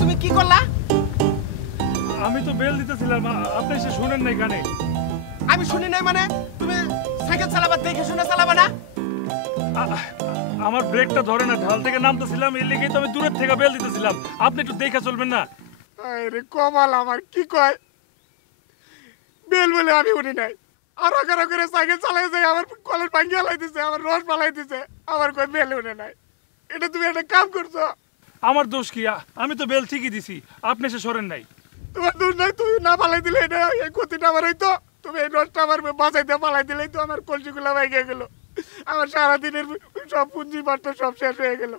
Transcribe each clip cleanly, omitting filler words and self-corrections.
তুমি কি করলা? আমি তো বেল দিতেছিলাম, আপনি এসে শুনেন নাই কানে। আমি শুনি নাই মানে? তুমি সাইকেল চালাবা দেখে শুনে চালাবা না? আমার ব্রেকটা ধরে না, ঢাল থেকে নামতেছিলাম, এর লেগেই তো আমি দূরের থেকে বেল দিতেছিলাম। আপনি একটু দেখে চলবেন না? আরে কমাল আমার কি কয়, বেল বলে আমি উঠি নাই, আর আগার করে সাইকেল চালাই যায়, আমার কলের ভাঙ্গিয়া লাইতেছে, আমার রস পালাইতেছে, আমার কয় বেল উঠে নাই। এটা তুমি একটা কাম করছো। আমার দোষ কি? আমি তো বেল ঠিকই দিছি, আপনি এসে সরেন নাই। তোমার দোষ নাই, তুমি না পালাই দিলে এটা এই ক্ষতিটা আমার হইতো। তুমি এই রসটা আমার বাঁচাইতে পালাই দিলেই তো আমার কলসিগুলা ভাঙিয়ে গেল, আমার সারাদিনের সব পুঁজি পাট্টা সব শেষ হয়ে গেল।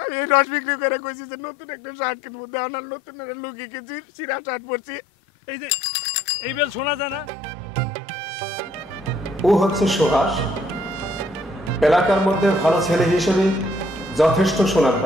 আমি এই রস বিক্রি করে কইছি যে নতুন একটা শার্ট কিনবো, দেওয়া না নতুন একটা লুঙ্গি কিনছি, চিরা শার্ট পরছি। এই যে এই বেল শোনা যায় না? ও হচ্ছে সুহাস, এলাকার মধ্যে ভালো ছেলে হিসেবে যথেষ্ট শোনার।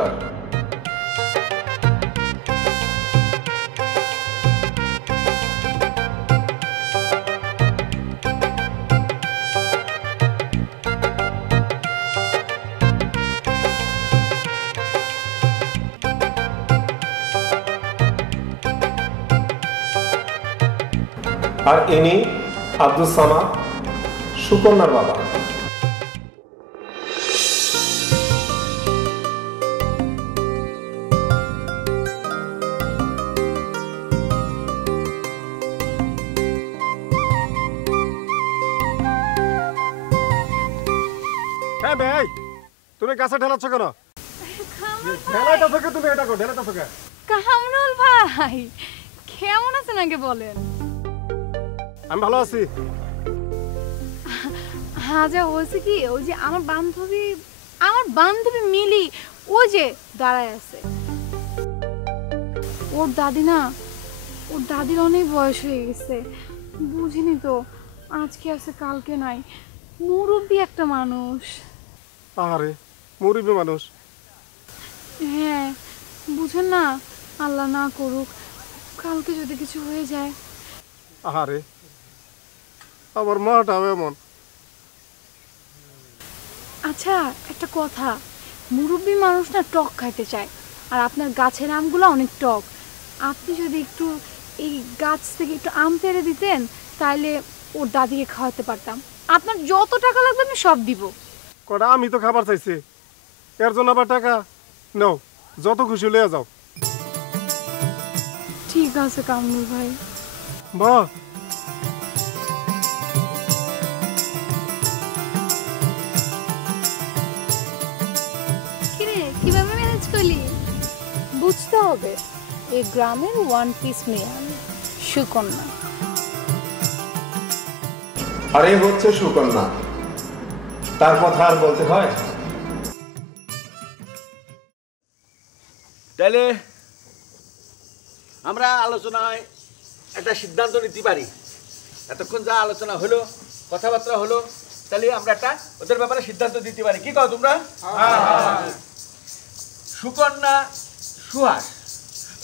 আর ইনি আব্দুল সামাদ, সুকন্যার বাবা। হ্যাঁ ভাই, তুমি গাছে ঢেলাচ্ছ কেন? ঢেলাইটা থেকে তুমি এটা করো, ঢেলাইটা থেকে। কামরুল ভাই কেমন আছেন আগে বলেন? আমি ভালো আছি। হ্যাঁ, যা হয়েছে কি, ওই যে আমার বান্ধবী মিলি ওই যে দাঁড়ায় আছে, ওর দাদির অনেক বয়স হয়ে গেছে, বুঝিনি তো, আজকে আছে কালকে নাই, মুরব্বী একটা মানুষ। আরে মুরব্বী মানুষ? হ্যাঁ, বুঝেন না, আল্লাহ না করুক কালকে যদি কিছু হয়ে যায়। আরে আমার মাটাও এমন। আচ্ছা একটা কথা, মুরব্বী মানুষ না টক খাইতে চায়, আর আপনার গাছের আমগুলো অনেক টক, আপনি যদি একটু এই গাছ থেকে একটু আম পেড়ে দিতেন তাহলে ওর দাদিকে খাওয়াতে পারতাম, আপনার যত টাকা লাগবে আমি সব দিব। কটা আমি তো খাবার চাইছি, এর জন্য আবার টাকা নাও, যত খুশি লইয়া যাও। ঠিক আছে কামরুল ভাই। বাহ, কিরে কিভাবে ম্যানেজ করলি? বুঝতে হবে এই গ্রামের ওয়ান পিস মেয়ে আমি, সুকন্যা। আরে হচ্ছে সুকন্যা, তার কথা আর বলতে হয়? তাহলে আমরা আলোচনায় একটা সিদ্ধান্ত নিতে পারি। এতক্ষণ যা আলোচনা হলো, কথাবার্তা হলো, তাহলে আমরা একটা ওদের ব্যাপারে সিদ্ধান্ত দিতে পারি। কি কও তোমরা? সুকন্যা, সুহাস,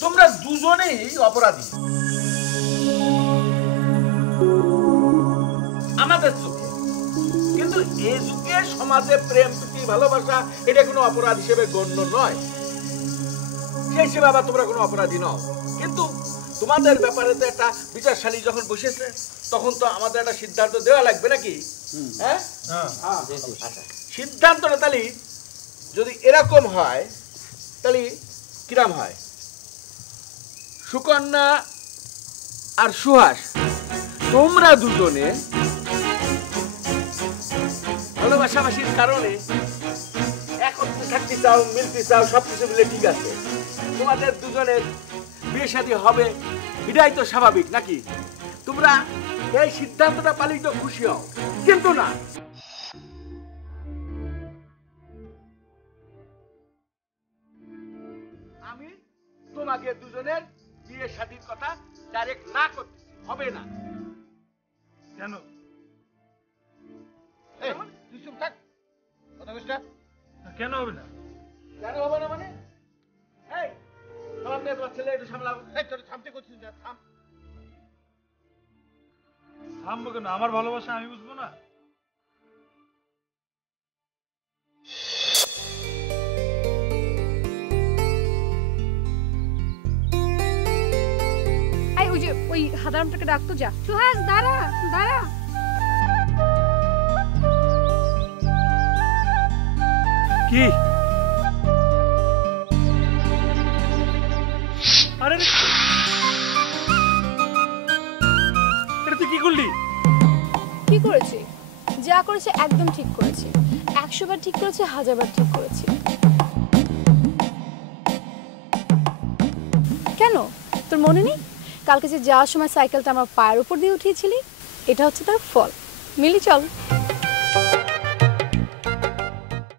তোমরা দুজনেই অপরাধী আমাদের চোখে, কিন্তু এই যুগে সমাজে প্রেম প্রীতি ভালোবাসা এটা কোনো অপরাধ হিসেবে গণ্য নয়, সেই হিসেবে আবার তোমরা কোনো অপরাধী নও। কিন্তু তোমাদের ব্যাপারে তো একটা বিচারশালী যখন বসেছে, তখন তো আমাদের একটা সিদ্ধান্ত দেওয়া লাগবে নাকি? হ্যাঁ, আচ্ছা, সিদ্ধান্তটা তাহলে যদি এরকম হয় তাহলে কিরাম হয়? সুকন্যা আর সুহাস, তোমরা দুজনে ভালোবাসাবাসির কারণে একত্রে থাকতে চাও, মিলতে চাও, সবকিছু মিলে ঠিক আছে, তোমাদের দুজনের বিয়ে শাদী হবে, এটাই তো স্বাভাবিক নাকি? তোমরা এই সিদ্ধান্তটা পালি তো খুশি হও, কিন্তু না, আমি তোমাকে দুজনের বিয়ে শাদীর কথা ডাইরেক্ট না করতে হবে না। কেন? তুই চুপ থাক, কথা বলিস না। কেন হবে না? কেন হবে না মানে? এই তোমার মেয়ে, তোমার ছেলে একটু সামলাও। এই তোর থামতে করছিস না, থাম। থামবো কেন? আমার ভালোবাসা আমি বুঝবো না? এই ওই যে ওই হাদারামটাকে ডাকতো যা। সুহাস দাঁড়া দাঁড়া। কি? আরে এটা তুই কি করলি? কি করেছি? যা করেছে একদম ঠিক করেছি। 100 বার ঠিক করেছি, 1000 বার ঠিক করেছি। কেন তোর মনে নেই কালকে যে যাওয়ার সময় সাইকেলটা আমার পায়ের উপর দিয়ে উঠিয়েছিলি? এটা হচ্ছে তার ফল। মিলি চল।